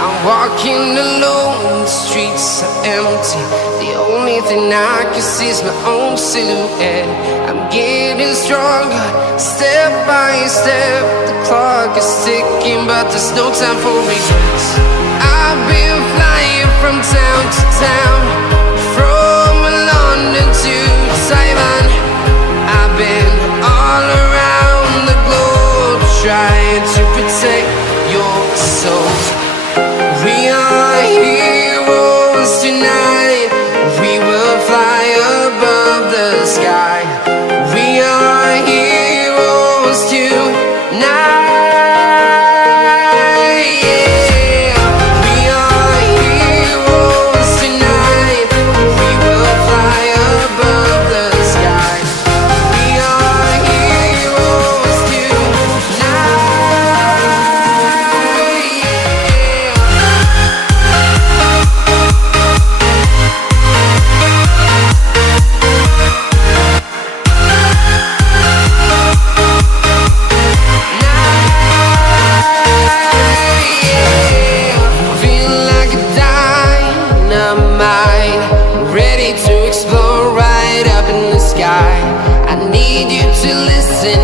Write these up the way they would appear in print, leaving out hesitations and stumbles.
I'm walking alone, the streets are empty. The only thing I can see is my own silhouette. I'm getting stronger, step by step. The clock is ticking, but there's no time for regrets. I've been flying from town to town, from London to Taiwan. I've been all around the globe, trying to protect your soul. We are heroes tonight. We will fly above the sky. We are heroes tonight. Yeah. We are heroes tonight. We will fly above the sky. We are heroes tonight.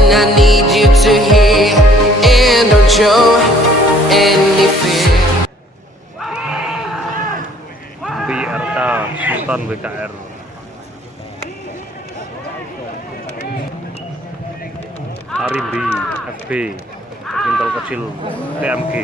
I need you to hear, and don't show any fear. BRK Sultan WKR. Arimbi FB Intel kecil TMG.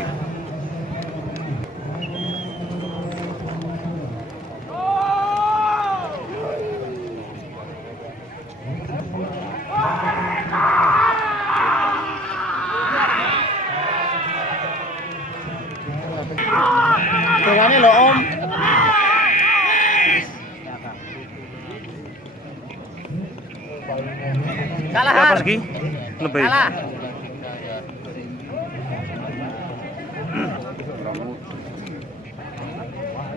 Jalannya loh Om. Kalah. Apa sih? Lebih. Kalah.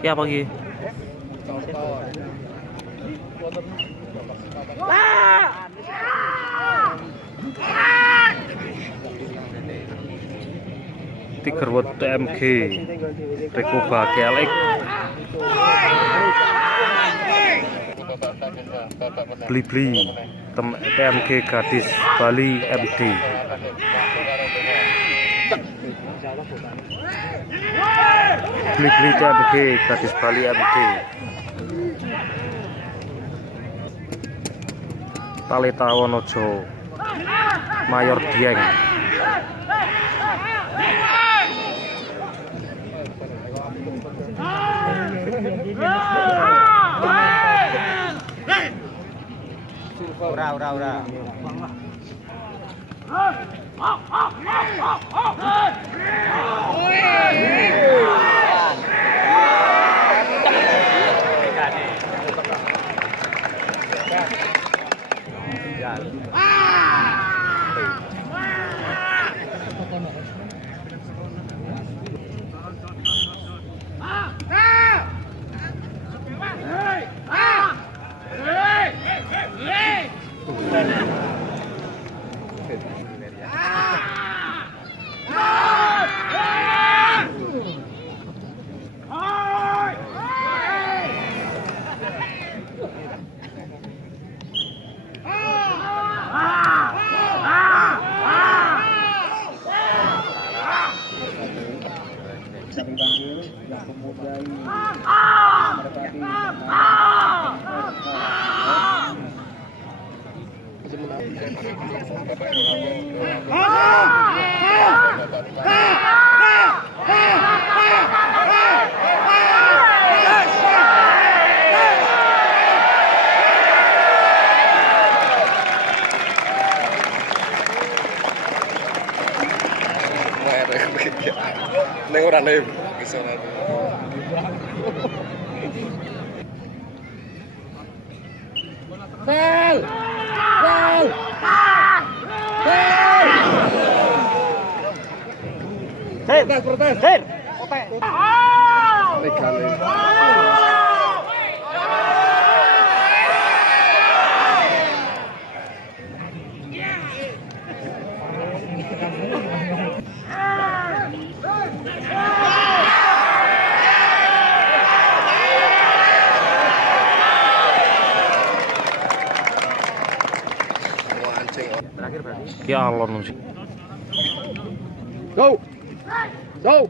Ya apa lagi? Tiger Wood TMG Rekoba KLX Beli-beli TMG Gadis Bali MD. Beli-beli TMG Gadis Bali MD. Talita Wonosobo Mayor Dieng. Ura. Neng ora nih, kesana. Bel. Protes. Ki alon sih. Go. Go.